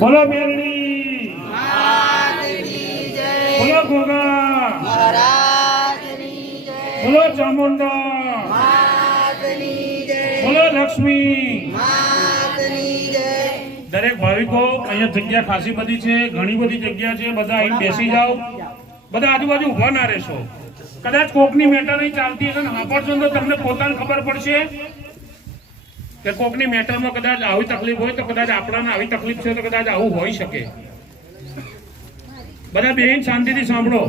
બોલો મેલડી બોલો ગોગા બોલો ચામુંડા બોલો લક્ષ્મી. દરેક ભાવિકો અહીંયા જગ્યા ખાસી બધી છે, ઘણી બધી જગ્યા છે, બધા અહીં બેસી જાઓ. બધા આજુબાજુ ઉભા ના રહેશો. કદાચ કોકની મેટર નહીં ચાલતી હશે ને સાંભળશો તો તમને પોતાને ખબર પડશે કે કોકની મેટરમાં કદાચ આવી તકલીફ હોય તો કદાચ આપણાને આવી તકલીફ છે તો કદાચ આવું હોઈ શકે. બધા બેન શાંતિથી સાંભળો.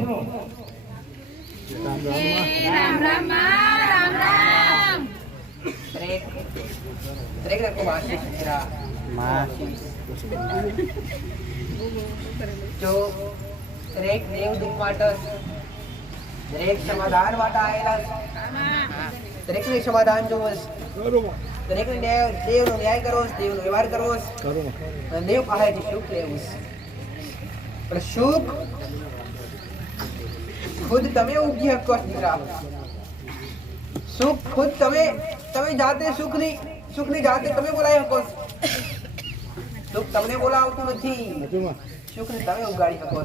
જો દરેક દેવ દુઃખ માટે દરેક સમાધાન માટે આવેલા દરેક ને સમાધાન જોવો દરેક ને દેવ નો ન્યાય કરવો દેવ નો વ્યવહાર કરવો અને દેવ પાસેથી સુખ લેવું પણ સુખ ખુદ તમે ઉગી શકો સુખ ખુદ તમે જાતે સુખની જાતે તમે બોલાવી શકો. સુખ તમને બોલાવતું નથી, સુખ ને તમે ઉગાડી શકો.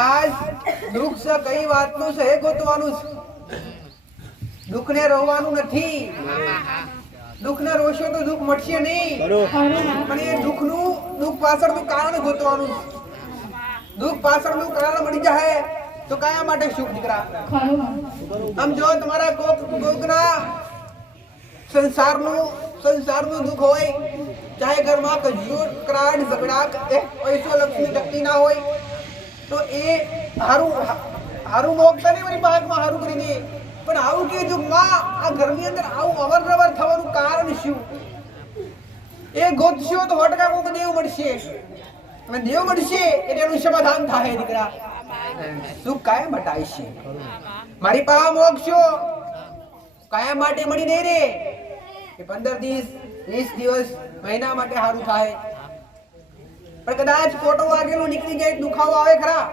આજ દુઃખ છે કઈ વાતનું છે એ ગોતવાનું છે. દુઃખ ને રોવાનું નથી. દુઃખ ને રોશો તો દુઃખ મળશે નહીં, પણ એ દુઃખ પાછળનું કારણ ગોતવાનું છે. દુઃખ પાછળનું કારણ મળી જાય તો કયા માટે સુખ દીકરા? આમ જો તમારા કોકના સંસારનું દુઃખ હોય, ચાહે ઘરમાં કજિયો કરાડ ઝઘડા પૈસો લક્ષ્મી ટકતી ના હોય તો એ હારું મોક્ષ ને મારી બાગમાં હારું કરી દે. પણ આવું કે જો માં આ ઘરની અંદર આવું અવરનવર થવાનું કારણ શું? એ ગોતશો તો વટકા કોક દેવ મળશે અને દેવ મળશે એટલે એનું સમાધાન થાય દીકરા. સુખ કાયમ મટાય છે. મારી પાસે મોક્ષો કાયમ માટે મળી નહીં રે. એ 15 દિવસ 20 દિવસ મહિના માટે સારું થાય, પણ કદાચ કોટો વાગેલું નીકળી જાય દુખાવો આવે ખરા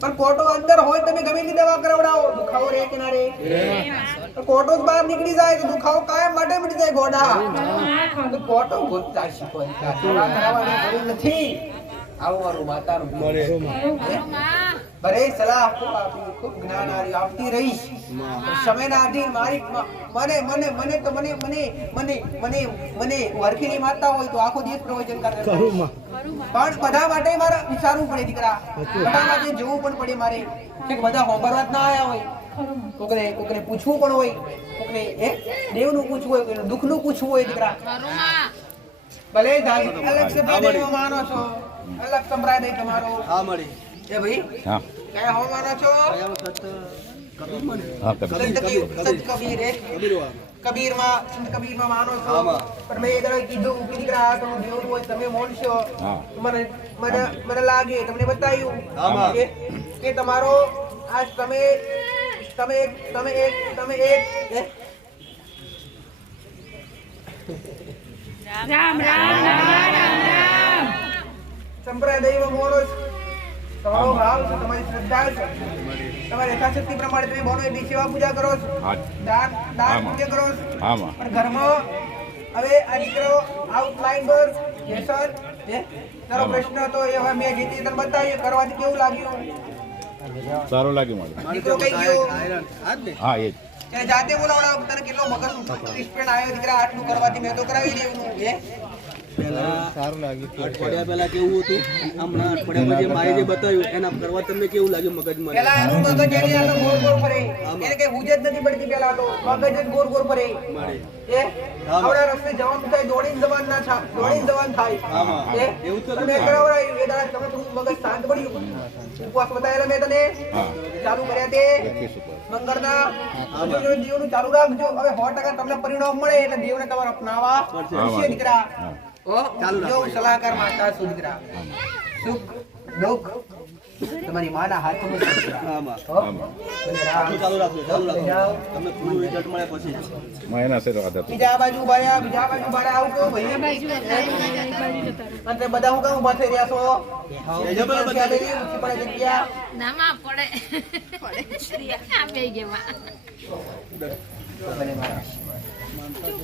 પણ કોટો અંદર હોય તમે ગમે તે દવા કરાવડાવો દુખાવો રે કે ના રે? કોટો જ બહાર નીકળી જાય તો દુખાવો કાયમ માટે મટી જાય ગોડા. તો કોટો ગોતતા શીખો, સેવા કરાવવાની જરૂર નથી. આવું મારું માતાનું ભરે સલાહ ખૂબ જ્ઞાન આપતી રહીશ. સમયના આધીન મારી મને વરખીની માતા હોય તો આખો દિવસ પ્રવચન કરે, પણ બધા માટે મારે વિચારવું પડે દીકરા. બધા માટે જોવું પણ પડે મારે કે બધા હોંભરવા જ ના આવ્યા હોય. કોકને પૂછવું પણ હોય, કોકને દેવનું પૂછવું હોય, કોઈને દુઃખનું પૂછવું હોય દીકરા. ભલે અલગ સંપ્રદાય માનો છો, અલગ સંપ્રદાય તમારો એ ભાઈ કયા હો માનો છો? કબીરમાં માનો છો. પણ મેં એક કીધું કે દીકરા તમે દેવનું હોય તમે માનશો. મને લાગે તમને બતાવ્યું કે તમારો આજ તમે રામ સંપ્રદાયમાં મોનો તમારો ભાવ છે, તમારી શ્રદ્ધા છે, તમારી યથાશક્તિ પ્રમાણે તમે બોનો એટલી સેવા પૂજા કરો છો, દાન પૂજા કરો છો. પણ ઘરમાં હવે આ દીકરો આઉટલાઈન પર જેસર તારો પ્રશ્ન તો એ હવે મેં જે તને બતાવ્યું કરવાથી કેવું લાગ્યું? સારું લાગ્યું મને. દીકરો કઈ ગયો? હા એ જ જાતે બોલાવડા તને કેટલો મગજ રિસ્પેન્ડ આવ્યો દીકરા આટલું કરવાથી મેં તો કરાવી દેવું. સારું લાગ્યું. અઠવાડિયા પહેલા કેવું હતું, હમણાં અઠવાડિયા પછી મારે જે બતાવ્યું એના કરવા તમને કેવું લાગ્યું મગજમાં? પેલા એનું મગજ એની આટલો ગોળ ગોળ ફરે, એને કઈ હુજ જ નથી પડતી. પેલા તો મગજ જ ગોળ ગોળ ફરે. એ આવડા રસ્તે જવાનું થાય દોડીને જવાનું ના થાય, દોડીને જવાનું થાય. એવું તો મેં કરાવડાવ્યું એ દાડા તમે થોડું મગજ શાંત પડ્યું. ઉપવાસ બતાવેલા મેં તને ચાલુ કર્યા તે મંગળના જીવનું ચાલુ રાખજો. હવે 100% તમને પરિણામ મળે એટલે દેવને તમારે અપનાવવા પડશે દીકરા. સલાહકાર માતા છું દીકરા. સુખ દુઃખ તમારી માના હાથમાં છે. ચાલુ રાખજો તમને પૂરું રિઝલ્ટ મળે પછી મહિના છે તો આદત. બીજા બાજુ ભાડે આવું કેવું ભાઈ બધા હું કેવું ઉભા થઈ રહ્યા છો?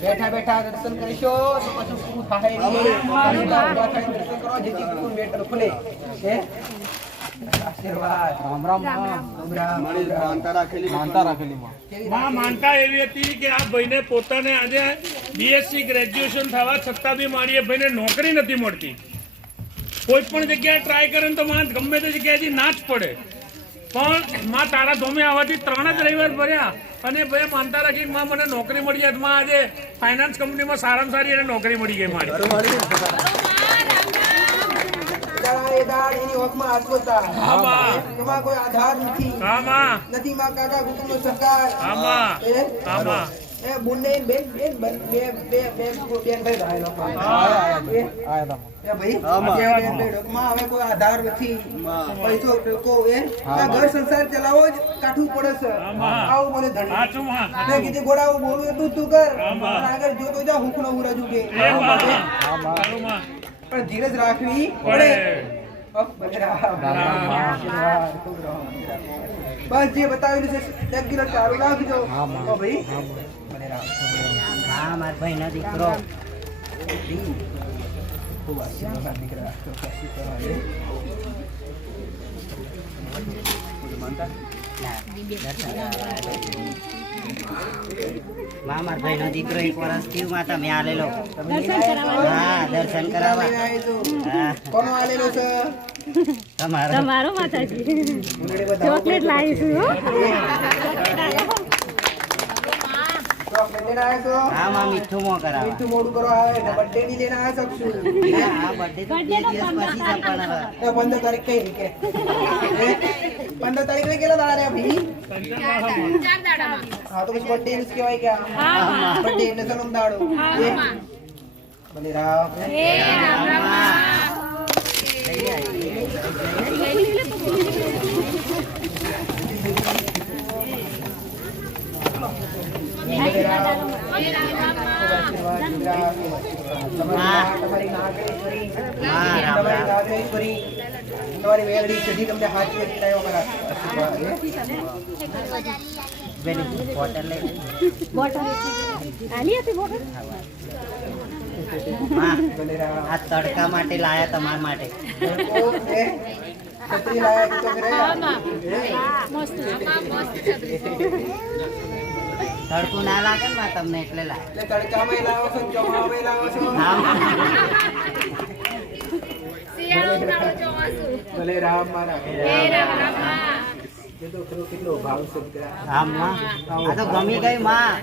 બેઠા બેઠા દર્શન કરીશો તો પછી પૂરું થાય નહીં. ઊભા થઈને દર્શન કરો જેથી પૂરું મેટર ખુલે. હે આશીર્વાદ. રામ રામ મારી માનતા રાખેલી માં માનતા એવી હતી કે આ ભાઈને પોતાને આજે બીએસસી ગ્રેજ્યુએશન થવા છતાં બી મારી એ ભાઈને નોકરી નથી મળતી. કોઈ પણ જગ્યાએ ટ્રાય કરે ને તો માં ગમે તે જગ્યાએથી ના જ પડે. પણ માં તારા ધોમે આવવાથી 3 જ રવિવાર ભર્યા અને ભાઈ માનતા રાખી માં મને નોકરી મળી જાય. માં આજે ફાઇનાન્સ કંપનીમાં સારામાં સારી એને નોકરી મળી ગઈ મારી. એ દાડ એની ઓખમાં આત્મતા. હા માં, એમાં કોઈ આધાર નથી. હા માં, નથી માં કાકા કુટુંબનો સરકાર. હા માં, હા માં. એ બુંડે બેન બેન બે બેન ભાઈ ભાઈ લોકો આયા ભાઈ માં હવે કોઈ આધાર નથી. પૈસો ટકો એ આ ઘર સંસાર ચલાવો જ કાઠું પડે છે. આવું બોલે ધણી. સાચું માં. મેં કીધું ગોળા બોલું એટલું તું કર. આગળ જો તો જા હુકનો ઉરાજુ કે સારું માં. પણ ધીરજ રાખવી પડે. બસ જે બતાવેલું છે એક દિવસ સારું રાખજો. ભાઈ હા મારા ભાઈ નો દીકરો મારા ભાઈ નો દીકરો 1 વર્ષ થયું માં તમે આલેલો. હા દર્શન કરાવવા. કોનો આલેલો છે? તમારો માતાજી ચોકલેટ લાવીશું. ચોકલેટ લઈને આવ્યા છો? હા માં મીઠું મો કરાવવા. મીઠું મોડું કરો આવે ને બર્થડે ની લઈને આવ્યા શકશું. હા બર્થડે તો 2 દિવસ પછી સંપન્ન હવે. 15 તારીખ કઈ રીતે 15 તારીખ ને કેટલા દાડા રહ્યા ભાઈ? હા તો પછી બર્થડે નું કહેવાય કે બર્થડે એટલે જન્મ દાડો. ભલે રામ. તમારી વેલડી સુધી તમને હાથ બોટલ લઈ આ તડકા માટે લાયા તમારા માટે. છત્રી લાયા તો તડકું ના લાગે ને માં તમને એટલે લાયા. તડકામાં લાવો છો, ચોમામાં લાવો છો. ભલે રામ મારા. કેટલો ભાવ શબ્દ. હા માં આ તો ગમી ગઈ માં.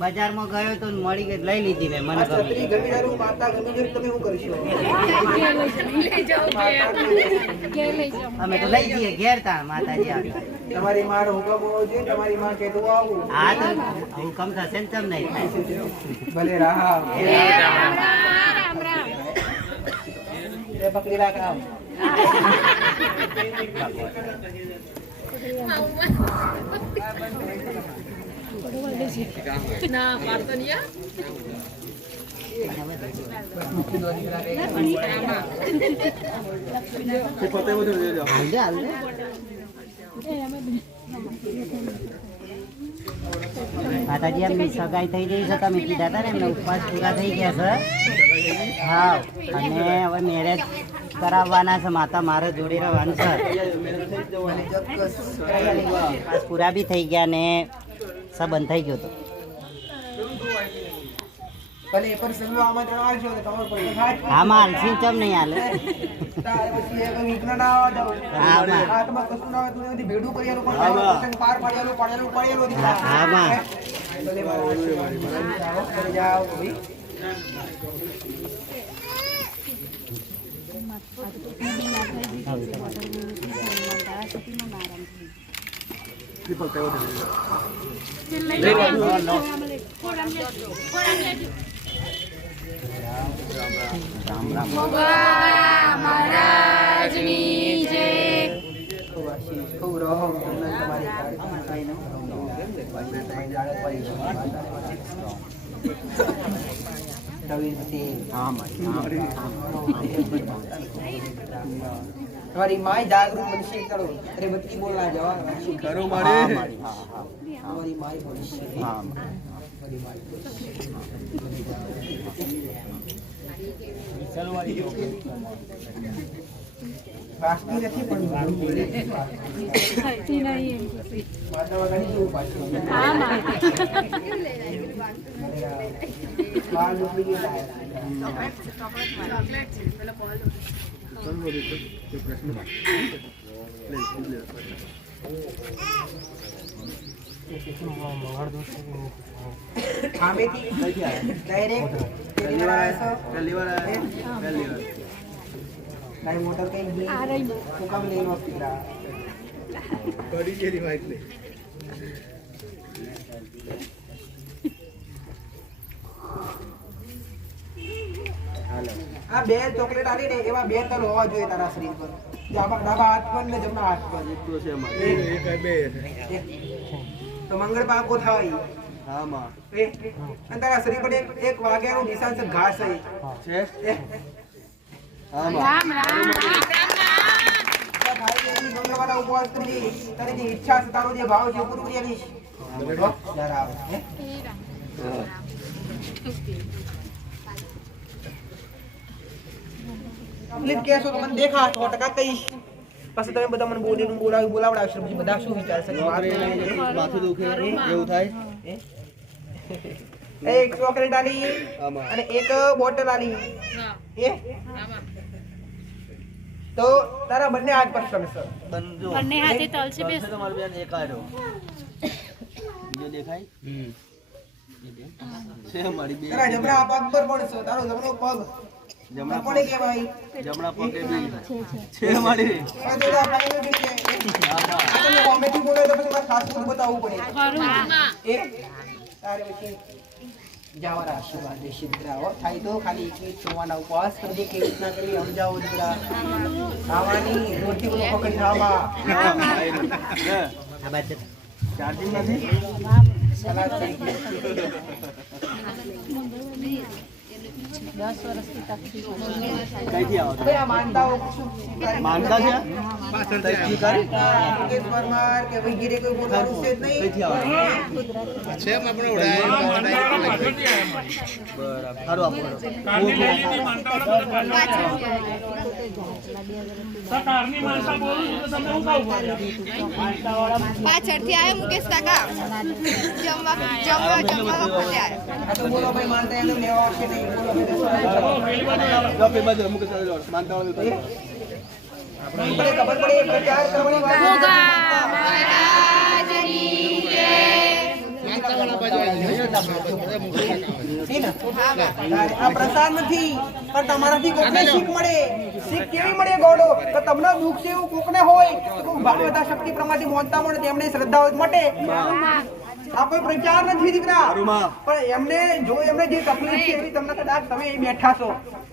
બજારમાં ગયો તો મળી ગઈ લઈ લીધી મેં. મને છત્રી ગમી જારું માતા ગમી જારું તમે શું કરશો? અમે તો લઈ જઈએ ઘેર તાણ માતાજી આગળ. તમારી માં હુકમ હોવો જોઈએ. તમારી માં કહેતું આવું. હા તો હુકમ થશે ને તમ નહીં થાય. ભલે રામ. પકડી રાખ આમ. માતાજી એમની સગાઈ થઈ ગઈ છે. તમે કીધા હતા ને એમને ઉપવાસ પૂરા થઈ ગયા છે. હા અને હવે મેરેજ કરાવવાના છે. માતા મારે જોડે રહેવાનું છે. ઉપવાસ પૂરા બી થઈ ગયા ને સંબંધ થઈ ગયો તો. ભલે એ પણ સંગમાં આમંત્રણ આવજો ને તમારું પણ હાથ. આમાં હાલસી ચમ નહીં હાલે. તારે પછી એક વિઘ્ન ના આવવા દઉં. હાથમાં કશું ના આવે તું એનાથી ભેડું કરેલું પણ પ્રસંગ પાર પાડેલું પડેલું દીકરા. હા માં ભલે જાઓ, ભલે જાઓ ભાઈ. ખૂબ રહો તમને તમારી તમારી માય જાગૃત બનશે. કરો અરે બત્તી બોલના જવા કરો મારે તમારી માય બનશે. વાસતી નથી પણ વાતાવરણ કેવું પાછું બાર ડુબલી ગયેલા. સામેથી ડાયરેક્ટ પહેલી વાર તારી મોટર કઈ ગઈ તું કામ લઈને વખતી રા પડી ગયેલી માં એટલે આ બે ચોકલેટ આલી ને એવા બે તલ હોવા જોઈએ તારા શરીર પર ડાબા હાથ પર ને જમણા હાથ પર એટલો છે અમારે એક બે તો મંગળ પાકો થાય હા માં અને તારા શરીર પર એક વાગ્યાનું નિશાન છે ઘાસ છે હા માં મંગળવારના ઉપવાસ કરી તારી જે ઈચ્છા છે તારો જે ભાવ છે પૂરું કરી આવીશ જરા આવે કમ્પ્લીટ કહેશો તો મને દેખા 100% કહીશ પછી તમે બધા મને બોલાવડાવશો પછી બધા શું વિચારશે કે માથું દુખે એવું થાય એક ચોકલેટ આલી અને એક બોટલ આલી એ તો તારા બંને હાથ પર છે બંને હાથે તલ છે બેસ તમારે બેન એક આડો જો દેખાય છે મારી બે તારા જમણા પગ પર પણ છે તારો જમણો પગ જમણા કોને કહેવાય જમણા પગે બી છે મારી આ જોડા પાઈને બી છે આ તમે કોમેડી બોલે તો પછી મારે ખાસ કરીને બતાવવું પડે એ તારે પછી જાવરા આશીર્વાદ દેશી દીકરાઓ થાય તો ખાલી 21 સોવાના ઉપવાસ કરજે કેવી રીતના કરી સમજાવો દીકરા ખાવાની રોટી બોલો પકડી ખાવા આ બાજુ ચાર્જિંગ નથી સલાદ થઈ ગઈ 10 વર્ષથી તકલીફ કઈથી આવો હવે આ માનતાઓ શું માનતા છે કઈથી કરી મુકેશ પરમાર કે વગેરે કોઈ બોલવાનું છે જ નહીં કઈથી આવો છે આપણે ઉડાય બરાબર સારું આપો કારની લઈ લીધી માનતાવાળા બધા કારની માનતા બોલું છું તો તમે હું કહું પાછળથી આયા મુકેશ કાકા જમવા વખતે આયા આ તો બોલો ભાઈ માનતા એને લેવા આવશે નહીં બોલો જો પે બાજુ મુકે ચાલો માનતા વાળો પડે ખબર પડે પ્રચાર કરવાની વાત આ પ્રસાદ નથી પણ તમારાથી કોકને શીખ મળે શીખ કેવી મળે ગોડો કે તમને દુઃખ છે એવું કોકને હોય તો ભાવતા શક્તિ પ્રમાણથી મોનતા મળે તેમને શ્રદ્ધા માટે આ કોઈ પ્રચાર નથી દીકરા પણ એમને જો એમને જે તકલીફ છે એવી તમને કદાચ તમે અહીં બેઠા છો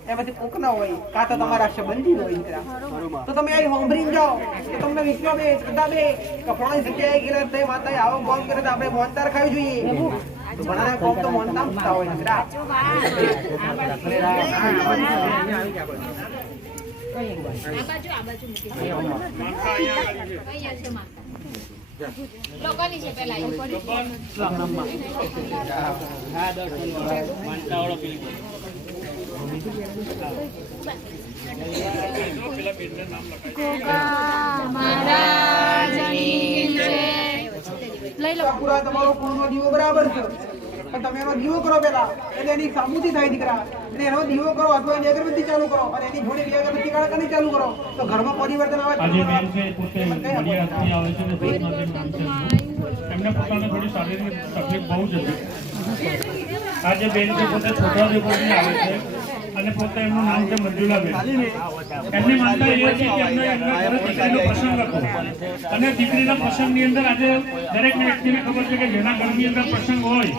એ પછી કોક ના હોય કાં તો તમારા સંબંધી હોય દીકરા તો તમે અહીં હોંભરીને જાઓ કે તમને વિશ્વાસ બે શ્રદ્ધા બે કપડાની જગ્યાએ ગયેલા તે માતાએ આવો બોલ કરે તો આપણે મોનતા રખાવી જોઈએ તો ઘણા કોક તો મોનતા મૂકતા હોય દીકરા લોકોની છે પેલા લઈ લો પૂરા તમારો કુળનો દીવો બરાબર છે પણ તમે એનો દીવો કરો પેલા એટલે એની સાબુતી થાય દીકરા અને એનો દીવો કરો અથવા એની અગરબત્તી ચાલુ કરો અને એની જોડે બે અગરબત્તી કાઢી ચાલુ કરો તો ઘરમાં પરિવર્તન આવે આજે બેન છે પોતે મડિયાથી આવે છે ને ભેટમાંથી નામ છે એમને પોતાને થોડી શારીરિક તકલીફ બહુ જ હતી આજે બેન છે પોતે છોટાઉદેપુરથી આવે છે અને પોતે એમનું નામ છે મંજુલાબેન એમની માનતા એ હતી કે એમને એમના ઘરે દીકરીનો પ્રસંગ હતો અને દીકરીના પ્રસંગની અંદર આજે દરેક વ્યક્તિને ખબર છે કે જેના ઘરની અંદર પ્રસંગ હોય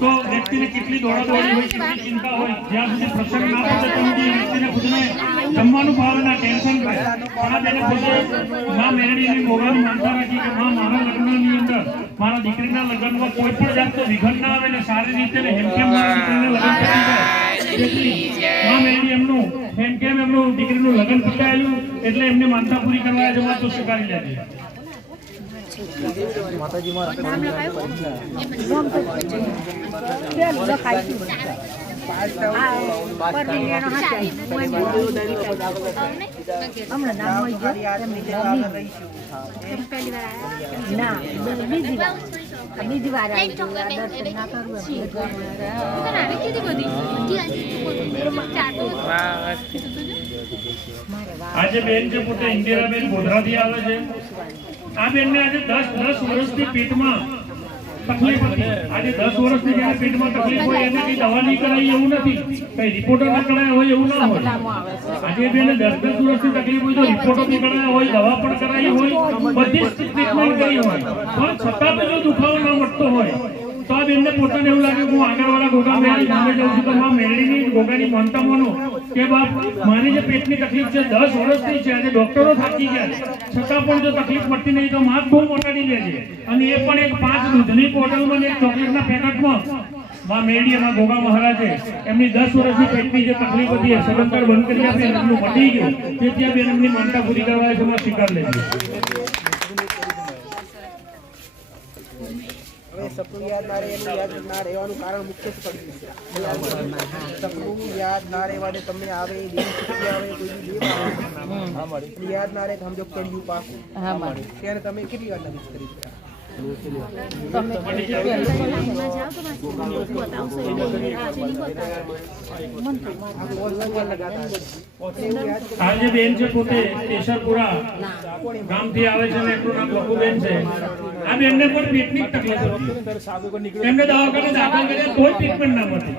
તો વ્યક્તિને કેટલી દોડાદોડી હોય કેટલી ચિંતા હોય જ્યાં સુધી પ્રસંગ ના પતે ત્યાં સુધી વ્યક્તિને ખુદને જમવાનું ભાવે ના ટેન્શન થાય પણ આ બેને પોતે મા મેરડીની ગોગાની માનતા રાખી કે મા મારા લગ્નની અંદર મારા દીકરીના લગ્નમાં કોઈ પણ જાતનો વિઘન ના આવે ને સારી રીતે ને હેમખેમ મારા દીકરીને લગ્ન કરી જાય મા મેરડી એમનું હેમખેમ એમનું દીકરીનું લગ્ન પતાયેલું એટલે એમને માનતા પૂરી કરવા આજે વાત તો સ્વીકારી લેતી નામ લખાયું પહેલી વાર આજે બેન છે પોતે ઇન્દિરાબેન ગોધરાથી આવે છે. આ બેનને આજે 10 વર્ષથી પેટમાં તકલીફ હતી. આજે 10 વર્ષથી જ્યારે પેટમાં તકલીફ હોય એને કઈ દવા નહીં કરાવી એવું નથી, કઈ રિપોર્ટો ન કરાયા હોય એવું ના હોય. આજે બેને 10 વર્ષથી તકલીફ હોય તો રિપોર્ટો નહીં કરાયા હોય, દવા પણ કરાવી હોય, બધી જ ટ્રીટમેન્ટ કરી હોય, પણ છતાં જો દુખાવો ન મટતો હોય તો આ બેનને પોતાને એવું લાગે હું આગળવાળા ગોગા મેળી સામે જાઉં છું તો માં મેળીની ગોગાની માનતા માનો કે બાપ મારી જે પેટની તકલીફ છે 10 વર્ષથી છે, આજે ડોક્ટરો થાકી ગયા છતાં પણ જો તકલીફ પડતી નહીં તો માં બહુ મટાડી લેજે. અને એ પણ એક 5 દૂધની બોટલમાં ને એક ચોકલેટના પેકેટમાં માં મેળી અને ગોગા મહારાજે એમની 10 વર્ષની પેટની જે તકલીફ હતી એ સદંતર બંધ કરી આપી, એમનું મટી ગયું. તેથી આ બેન એમની માનતા પૂરી કરવા છે, માં સ્વીકાર લેજો. હવે સપનું યાદ ના રહે એનું યાદ ના રહેવાનું કારણ મુખ્ય શું પડ્યું છે? સપનું યાદ ના રહેવા દે તમને આવે એ દેવ શક્તિ આવે કોઈ બી દેવ આવે યાદ ના રહે સમજો કર્યું પાકું ત્યારે તમે કેટલી વાર નજીક કરી છે? આજે બેન છે પોતે કેશરપુરા ગામથી આવે છે અને એમનું નામ લખુબેન છે. આ બેનને પણ પેટની તકલીફ હતી, એમને દવાખાને દાખલ કર્યા તોય ટ્રીટમેન્ટ ના મળી.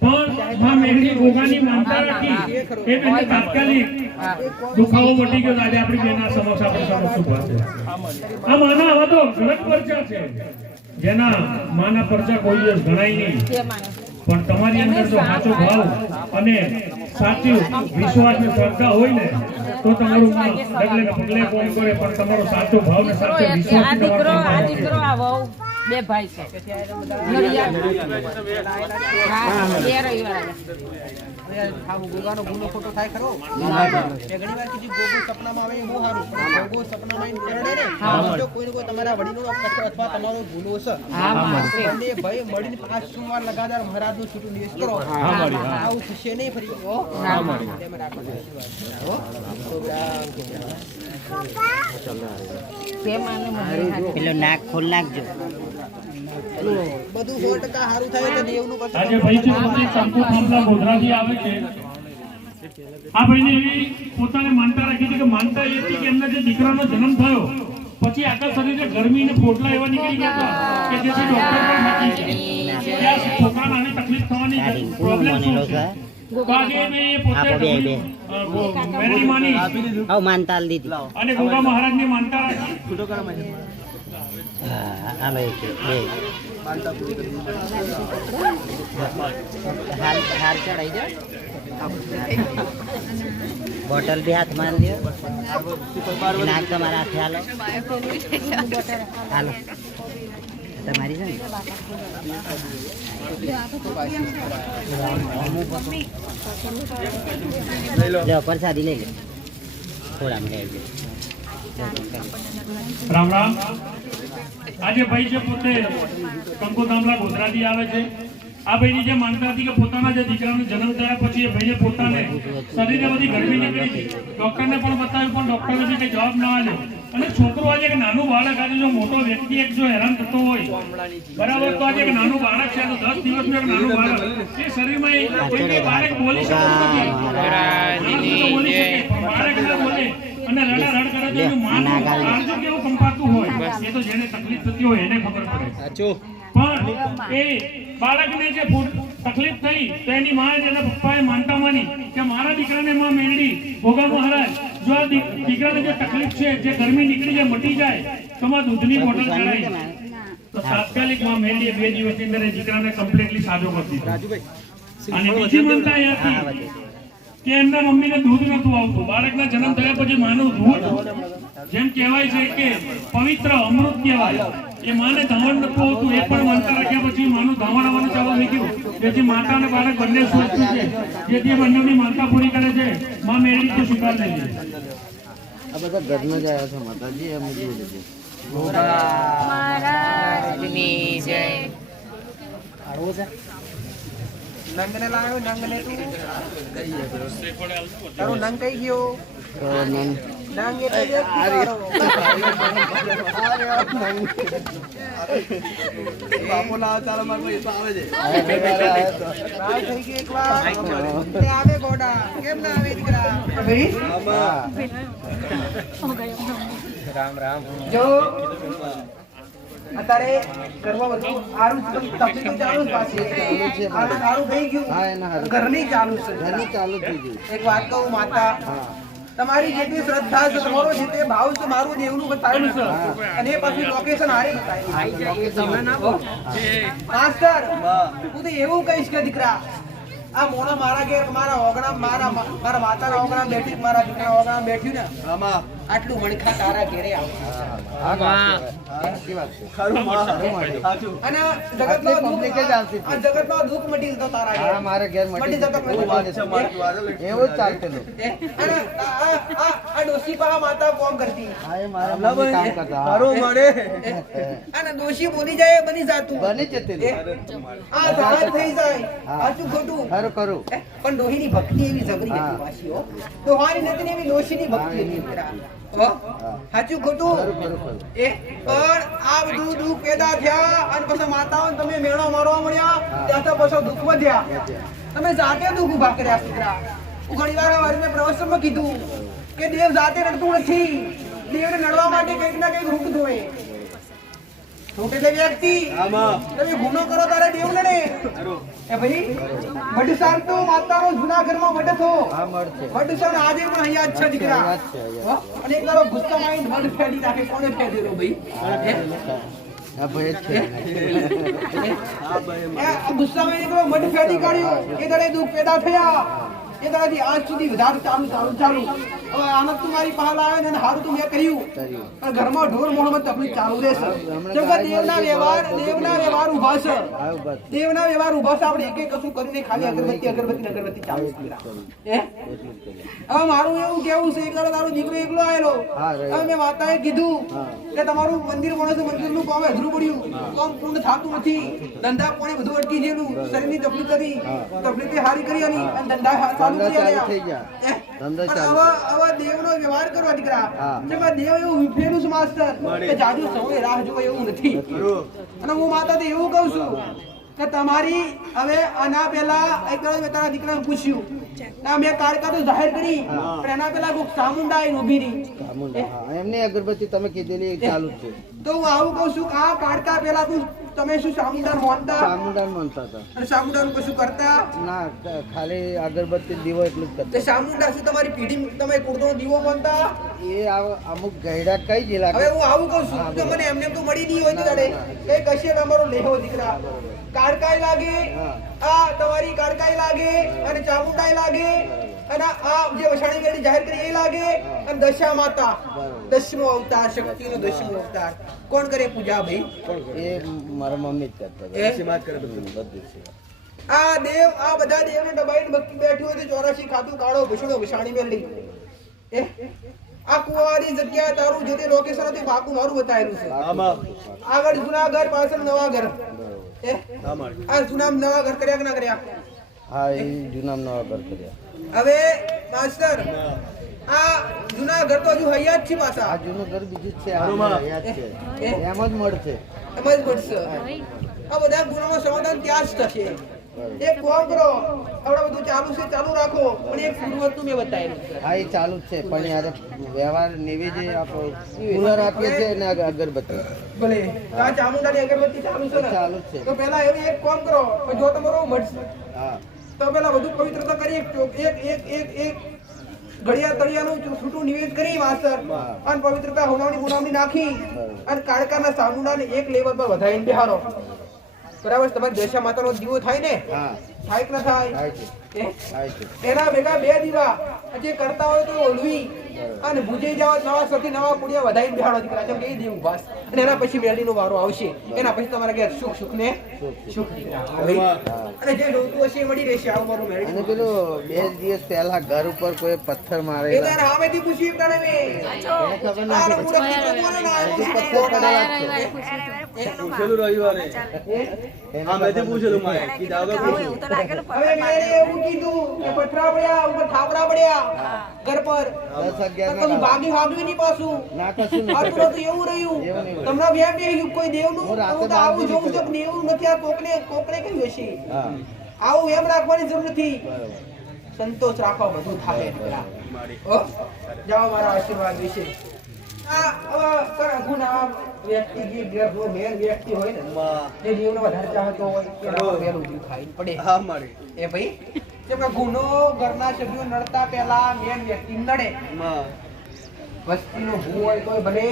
પણ માં મેળી ગોગાની માનતા રાખી એ બેનને તાત્કાલિક દુખાવો મટી ગયો. આજે આપણી બેનના સમક્ષ આપણે સમક્ષ ઉભા છે. આ માના આવા તો ઘણા પરચા છે જેના માના પરચા કોઈ દિવસ ગણાય નહીં, પણ તમારી અંદર જો સાચો ભાવ અને સાચું વિશ્વાસ ને શ્રદ્ધા હોય ને તો તમારું માં ડગલે ને પગલે કોણ કરે, પણ તમારો સાચો ભાવ ને સાચો વિશ્વાસ બે ભાઈ છે ગોગાનો ગુનો ખોટો થાય ખરો? ઘણી વાર કીધું ગોગો સપનામાં આવે એ બહુ સારું, પણ ગોગો સપનામાં આવીને કરડે ને તો કોઈ ને કોઈ તમારા વડીલો અથવા તમારો ગુનો છે અને ભાઈ મળીને 5 સોમવાર લગાતાર મહારાજનું છૂટું દિવસ કરો, આવું થશે નહીં ફરી. તેમ રાખો પેલો નાક ખોલ નાખજો. બધું 100% સારું થાય તો દેવનું પછી આજે ભાઈ છે પોતે કંકુ થાંભલા ગોધરાથી આવે છે. આ ભાઈને એવી પોતાને માનતા રાખી છે કે માનતા એ હતી કે એમના જે દીકરાનો જન્મ થયો પછી આખા શરીરે ગરમી ને પોટલા એવા નીકળી ગયા કે જેથી ડોક્ટર પણ નથી કે આ છોકરાને આની તકલીફ થવાની પ્રોબ્લેમ શું છે. તો આજે મેં પોતે મેરી માની આવ માનતા દીધી. અને ગોગા મહારાજની માનતા રાખી. હા હાલો એક બે હાર ચડાઈ દો, બોટલ બી હાથમાં લ્યો, નાક તમારા હાથે હાલો હાલો તમારી છે ને લો પ્રસાદી લઈ લે થોડા મને. રામ રામ. આજે ભાઈ છે પોતે કંકુ થાંભલા ગોધરાથી આવે છે. આ ભાઈની જે માનતા હતી કે પોતાના જે દીકરાનો જન્મ થયા પછી એ ભાઈને પોતાને શરીરે બધી ગરમી નીકળી હતી, ડોક્ટરને પણ બતાવ્યું પણ ડોક્ટરે બી કઈ જવાબ ના આપ્યો. અને છોકરો આજે એક નાનું બાળક, આજે જો મોટો વ્યક્તિ એક જો હેરાન થતો હોય બરાબર, તો આજે એક નાનું બાળક છે, તો 10 દિવસનું એક નાનું બાળક એ શરીરમાં કોઈ બાળક બોલી શકતું નથી, બોલી શકે પણ બાળક ના બોલે અને રડા રડ કરે તો માનું કાળજું કેવું કંપાતું હોય એ તો જેને તકલીફ થતી હોય એને ખબર પડે. પણ એ બાળકને જે તકલીફ થઈ તો એની માં એના પપ્પાએ માનતા માની કે મારા દીકરાને માં મેળડી ગોગા મહારાજ જો આ દીકરાને જે તકલીફ છે, જે ગરમી નીકળી જાય, મટી જાય તો માં દૂધની બોટલ ચડાવી. તો તાત્કાલિક માં મેળડીએ 2 દિવસની અંદર એ દીકરાને કમ્પ્લીટલી સાજો કરી દીધો. અને બીજી માનતા એ હતી કે એમના મમ્મીને દૂધ નતું આવતું. બાળકના જન્મ થયા પછી માનું દૂધ જેમ કહેવાય છે કે પવિત્ર અમૃત કહેવાય, એ માને ધાવણ નતું આવતું. એ પણ માનતા રાખ્યા પછી માનું ધાવણ આવવાનું ચાલુ થઈ ગયું. જેથી માતા અને બાળક બંને સુખ છે, જેથી બંનેની માનતા પૂરી કરે છે. માં મેળવી તો સ્વીકાર લઈ લે. આ બધા ઘરનો જ આવ્યા છે માતાજી, એમ મહારાજની જય. નંગને લાવ્યો નંગને તું તારો નંગ કઈ ગયો નંગ એટલે જે પિતારો. બાપુ લાવ ચાલો મારે કોઈ તો આવે છે રાવ થઈ ગઈ એકવાર તે આવે ગોડા કેમ ના આવે દીકરા ભાઈ જો અત્યારે ઘરમાં બધું સારું તકલીફ ચાલુ જ પાછી સારું થઈ ગયું ઘરની ચાલુ છે એક વાત કહું માતા તમારી જેટલી શ્રદ્ધા છે તમારો જે તે ભાવ છે મારું દેવનું બતાવેલું છે અને એ પાછું લોકેશન હારે બતાવેલું માસ્ટર હું તો એવું કહીશ કે દીકરા આ મોણા મારા ઘેર મારા ઓગણા મારા માતાના ઓગણા બેઠી મારા દીકરા ઓગણા બેઠ્યું ને આમાં આટલું મણખા તારા ઘેરે આવશે ખરું સાચું અને જગતનો દુઃખ મટી જતો તારા ઘેર મારે ઘેર મટી જતો એવું જ ચાલતું અને આ ડોશી પા માતા કોમ કરતી કામ કરતા ખરું મળે અને ડોશી બોલી જાય બની જાતું બની જતી આ સહજ થઈ જાય સાચું ખોટું ખરું ખરું પણ ડોહીની ભક્તિ એવી જબરી હતી પાછી ડોહાની નથી ને એવી ડોશીની ભક્તિ હતી સાચું ખોટું એ પણ આ બધું દુઃખ પેદા થયા અને પછી માતાઓ તમે મેળો મારવા મળ્યા ત્યાં તો પછી દુઃખ વધ્યા તમે જાતે દુઃખ ઉભા કર્યા દીકરા હું ઘણી વાર મેં પ્રવચનમાં કીધું કે દેવ જાતે રડતું નથી દેવને નડવા માટે કંઈક ના કંઈક રૂપ ધોવે છોટેલે વ્યક્તિ તમે ગુનો કરો તારે દેવ લડે એ ભાઈ મઢસાર તો માતાનો જૂના ઘરમાં મઢ થો મઢસાર આજે પણ અહીંયા જ છે દીકરા અને એક વાર ગુસ્સો માં મઢ ફેડી નાખે કોને ફેડેલો ભાઈ ગુસ્સામાં નીકળો મઢ ફેડી કાઢ્યો એ દડે દુઃખ પેદા થયા એ દાદાજી આજ સુધી વધારે ચાલુ હવે આનંદ તું મારી પાસે આવે ને સારું તું મેં કર્યું પણ ઘરમાં ઢોર મોહમ્મદ તકલીફ ચાલુ રહેશે જેમ કે દેવના વ્યવહાર ઉભા છે દેવના વ્યવહાર ઉભા છે આપણે એક કશું કરીને ખાલી અગરબત્તી ચાલુ હવે મારું એવું કેવું છે એકલો તારો દીકરો એકલો આવેલો હવે મેં માતાએ કીધું કે તમારું મંદિર બને મંદિરનું કામ અધૂરું પડ્યું કામ પૂર્ણ થતું નથી ધંધા પાણી બધું અટકી ગયેલું શરીરની તકલીફ હતી તકલીફ હારી કરી અને ધંધા થઈ ગયા હવે દેવનો વ્યવહાર કરવા દીકરા જેમાં દેવ એવું વિફરેલું છે માસ્ટર કે જાજુ સમય રાહ જોવે એવું નથી અને હું માતાને એવું કહું છું કે તમારી હવે આના પહેલા એક મેં તારા દીકરાને પૂછ્યું ના મેં કાળકા તો જાહેર કરી પણ એના પહેલા કોઈક ચામુંડા આવીને ઊભી રહી એમની અગરબત્તી તમે કીધેલી ચાલુ જ છે તો હું આવું કહું છું કે આ કાળકા પહેલા તમે શું ચામુંડા માનતા ચામુંડા માનતા હતા અને ચામુંડાનું કશું કરતા ના ખાલી અગરબત્તી દીવો એટલું જ કરતા ચામુંડા શું તમારી પીઢી તમે કુર્તો દીવો માનતા એ અમુક ગયડા કઈ જિલ્લા હવે હું આવું કહું છું કે મને એમને તો મળી નહીં હોય તો તારે કઈ કશે તમારો લેહો દીકરા કાળકાઈ લાગે આ તમારી કાળકાઈ લાગે અને ચામુંડાઈ લાગે અને આ જે વસાણી વેડી જાહેર કરી એ લાગે અને દશા માતા 10મો અવતાર શક્તિનો 10મો અવતાર કોણ કરે પૂજા ભાઈ એ મારા મમ્મી જ કરતા આ દેવ આ બધા દેવને દબાઈને ભક્તિ બેઠી હોય તો 84 ખાતું કાળો ભૂષણો વસાણી વેડી આ કુવારી જગ્યા તારું જે તે લોકેશન હતું બાકુ મારું બતાવેલું છે આગળ જૂના ઘર પાછળ નવા ઘર આ જૂના નવા ઘર કર્યા કે ના કર્યા હા એ જૂના નવા ઘર કર્યા હવે માસ્ટર આ જૂના ઘર તો હજુ હૈયા જ છે પાછા આ જૂનું ઘર બીજું જ છે યાદ છે એમ જ મળશે એમ જ પડશે આ બધા ગુનામાં સમાધાન ત્યાં જ થશે એક કામ કરો આપડે બધું ચાલુ રાખો પણ એક શરૂઆતનું મેં બતાવેલું હા એ ચાલુ જ છે પણ યાર વ્યવહાર નિવેદે આપણે કુલર આપીએ છીએ અને અગરબત્તી ભલે આ ચામુંડાની અગરબત્તી ચાલુ છે ને ચાલુ જ છે તો પહેલા એવી એક કામ કરો જો તમારો મળશે હા તો પેલા બધું પવિત્રતા કરી એક ઘડિયા તળિયાનું છૂટું નિવેદ કરી માસ્ટર અને પવિત્રતા હોમાવની નાખી અને કાળકાના ચામુંડાને એક લેવલ પર વધારીને બેહારો બરાબર તમારી દશા માતાનો દીવો થાય ને થાય કે ના થાય એના ભેગા 2 દીવા જે કરતા હોય તો ઓલવી અને ભૂજઈ જાવ નવા સતી નવા પુડિયા વધારીને બેહાડો દીકરા જેમ કે એ દેવ ઉભાસ અને એના પછી મેળીનો વારો આવશે. એના પછી તમારા ઘેર સુખ સુખ ને સુખ દીકરા હોય. અને જે જોતું હશે એ મળી રહેશે. આવું મારું અને મેળીનું. પેલું 2 દિવસ પહેલા ઘર ઉપર કોઈ પથ્થર એ મારેલા તારા સામેથી પૂછ્યું એકતા ને મેં. ખબર તારા નથી પૂરા કીધું કોને ના આવ્યો? પથ્થર પડેલા જ છે. પૂછેલું રવિવારે હા મેં તે પૂછેલું મારે કીધા વગર પૂછ્યું હવે મેં એવું કીધું કે પથરા પડ્યા ઉપર થાપડા પડ્યા ઘર પર. 10-11 કશું ભાગી નહીં પાછું. ના કશું આ નહીં તો એવું રહ્યું. એવું નહીં. તમને વેમ નહીં રહ્યું કોઈ દેવનું. હું રાતે હું તો આવું બાર જોઉં વાગે છું કે દેવનું નથી. આ કોકને કહ્યું હશે. હા આવું વેમ રાખવાની જરૂર નથી. બરાબર. સંતોષ રાખવા બધું થાય દીકરા. ઓ, જાઓ મારા આશીર્વાદ વિશે. આ હવે ગુના વ્યક્તિ જે ગેરનો મેન વ્યક્તિ હોય ને જે દેવને વધારે ચાહતો હોય એના પહેલું જીવ ખાઈને પડે. હા મારે એ ભાઈ જેમ કે ગુનો ઘરના સભ્યો નડતા પહેલા મેન વ્યક્તિ નડે. વસ્તીનો ભૂ હોય તોય ભલે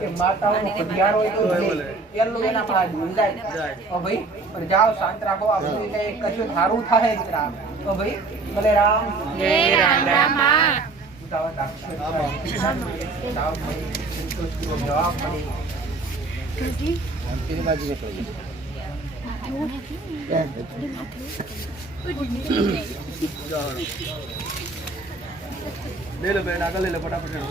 કે માતાઓનો પઢિયાર હોય તોય ભલે પેલું એના પર હાથ જાય. ઓ ભાઈ પણ જાઓ શાંત રાખો. આ બધું કંઈ કશું સારું થાય દીકરા. ઓ ભાઈ ભલે રામ જય રામ રામા. જવાબ મળી. પેલી બાજુ નીકળી ले लो बेटा आगे ले लो फटाफट ले लो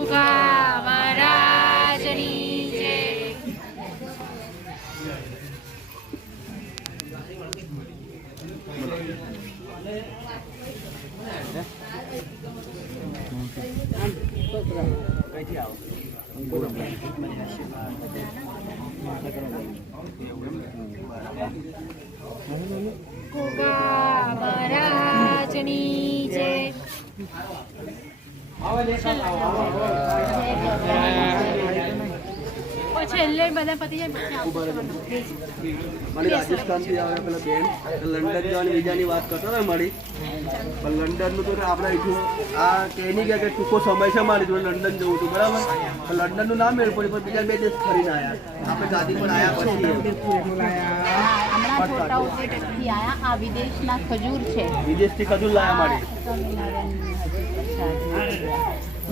ઉગા મહારાજની જય. કઈથી આવો ઉગા મહારાજની જય. છેલ્લે બધા પતી જાય. મારી રાજસ્થાન થી આવે પેલા બેન લંડન જવાની વિઝાની વાત કરતા હતા મારી પણ લંડન નું તો આપણે અહીંથી આ કહેની ગયા કે ટૂંકો સમય છે મારી જોડે લંડન જવું હતું બરાબર લંડન નું નામ મેળ પડ્યું પણ બીજા 2 દેશ ફરીને આવ્યા આપણે ગાદી પર આવ્યા પછી હમણાં છોટા ઉદેપુરથી આયા. આ વિદેશના ખજૂર છે. વિદેશથી ખજૂર લાયા મારી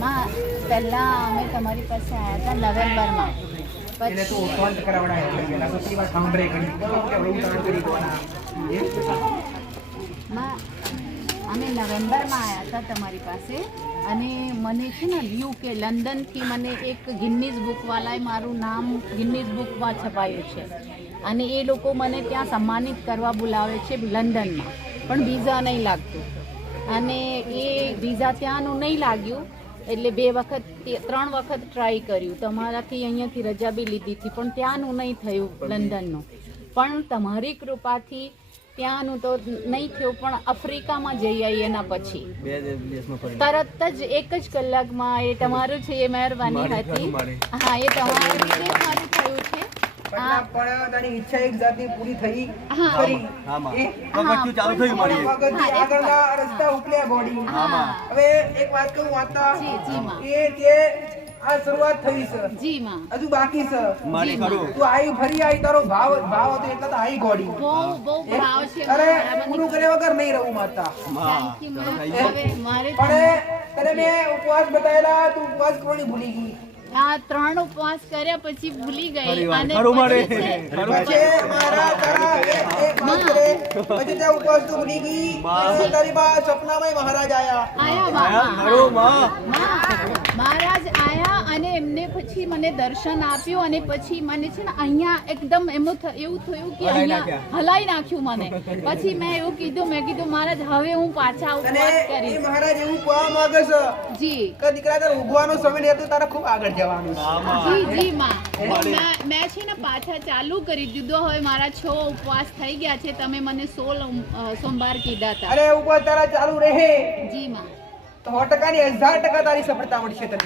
માં પહેલા અમે તમારી પાસે આવ્યા હતા નવેમ્બરમાં. એને તો ફોન કરાવડાય એટલે પેલા તો કેવા સાંભળે કરી કે હું તાણ કરી દોના. માં અમે નવેમ્બરમાં આવ્યા હતા તમારી પાસે અને મને છે ને યુકે લંડનથી મને એક ગિનિઝ બુકવાલાએ મારું નામ ગિનિઝ બુકમાં છપાયું છે અને એ લોકો મને ત્યાં સન્માનિત કરવા બોલાવે છે લંડનમાં પણ વિઝા નહીં લાગતું અને એ વિઝા ત્યાંનું નહીં લાગ્યું એટલે 3 વખત ટ્રાય કર્યું તમારાથી અહીંયાથી રજા બી લીધી હતી પણ ત્યાંનું નહીં થયું લંડનનું પણ તમારી કૃપાથી ત્યાંનું તો નહીં થયું પણ આફ્રિકામાં જઈ આવી એના પછી તરત જ 1 જ કલાકમાં એ તમારું છે એ મહેરબાની હતી હા એ તમારું વિદેશમાંથી થયું છે પણ તારી ઈચ્છા એક જાતની પૂરી થઈ હા. ખરી. હા માં એ પગથિયું ચાલુ થયું મારી વખતથી આગળના રસ્તા ઉપલ્યા ગોડી. હવે એક વાત કહું વાતા જી, જી, માં. કે જે આ શરૂઆત થઈ છે જી માં હજુ બાકી છે. મારી ખરું તું આવી ફરી આવી તારો ભાવ હતો એટલે તો આવી ગોડી. બહુ ભાવ છે અરે પૂરું કર્યા વગર નહીં રહું માતા. Thank you, માં. હવે મારે પણ તને મેં ઉપવાસ બતાવેલા તું ઉપવાસ કરવાની ભૂલી ગઈ. આ 3 ઉપવાસ કર્યા પછી ભૂલી ગઈ અને ખરું મારે. પછી છે- પછી મારા તારા એક વાત કરે. પછી તે ઉપવાસ તું ભૂલી ગઈ. પછી તારી બા સપનામાં મહારાજ આયા. આયા બાબા. ખરું માં મહારાજ આયા અને એમને પછી મને દર્શન આપ્યું અને પછી મને છે ને અહીંયા એકદમ એવું થયું કે અહીંયા હલાઈ નાખ્યું મને પછી મેં એવું કીધું મેં કીધું મહારાજ હવે હું પાછા અને ઉપવાસ એ કરીશ મહારાજ એવું કહેવા માંગે છે જી કે દીકરા તારે ઉગવાનો સમય નહીં હતો તારે ખૂબ આગળ જવાનું છે. જી માં મેં છે ને પાછા ચાલુ કરી દીધો હવે મારા 6 ઉપવાસ થઈ ગયા છે તમે મને 16 સોમવાર કીધા હતા અને ઉપવાસ તારા ચાલુ રહે જી માં તો 100% તારી સફળતા મળશે તને.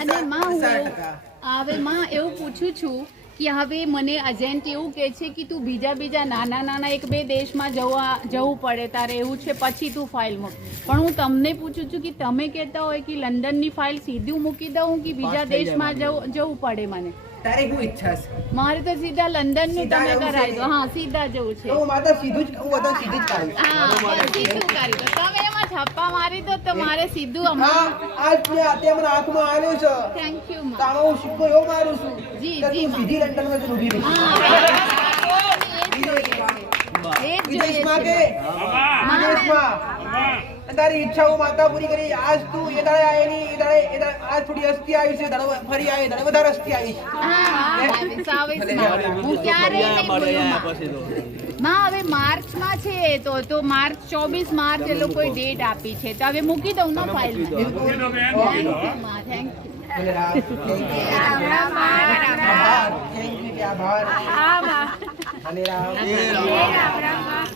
અને માં હું 1000%. હવે માં એવું પૂછું છું કે હવે મને એજન્ટ એવું કહે છે કે તું બીજા નાના 1-2 દેશમાં જવું પડે તારે એવું છે પછી તું ફાઇલ મૂક પણ હું તમને પૂછું છું કે તમે કહેતા હોય કે લંડનની ફાઇલ સીધું મૂકી દઉં કે બીજા દેશમાં જવું પડે મને તારે શું ઈચ્છા છે? મારે તો સીધા લંડન નું સીધા તમે જવું છે કરાવી દો. ને? હા, સીધા જવું છે. તો હું માતા સીધું જ હું બધા સીધી જ કાઢું. હા, બસ સીધું કરી દો. તમે એમાં છપ્પા મારી દો તો મારે સીધું હા હમણાં. આજ મેં આતે મને આંખમાં આવ્યો છે. થેન્ક યુ તો માં. આમાં હું સિક્કો એવો મારું છું જી, કે જી, તું માં. સીધી લંડનમાં જ ઊભી રહી. હા, એ જ જોઈએ વિદેશમાં છે. કે વિદેશમાં તારી ઈચ્છાઓ માતા પૂરી કરી. આજ તું એ દાડે આયેલી, એ દાડે આજ થોડી હસ્તી આવી છે, દાડે ફરી આવી, દાડે વધારે હસ્તી આવી છે. હા, સાવીસ માં. હું ક્યારેય નહીં બોલું માં. પછી તો માં હવે માર્ચમાં છે તો માર્ચ 24 માર્ચ એ લોકોએ ડેટ આપી છે તો હવે મૂકી દઉં ને ફાઇલ મૂકી દો બેન, મૂકી દો. Thank you. ભલે રામ. આભાર. Thank you કે આભાર. હા માં ભલે રામ. જય રામ રામ માં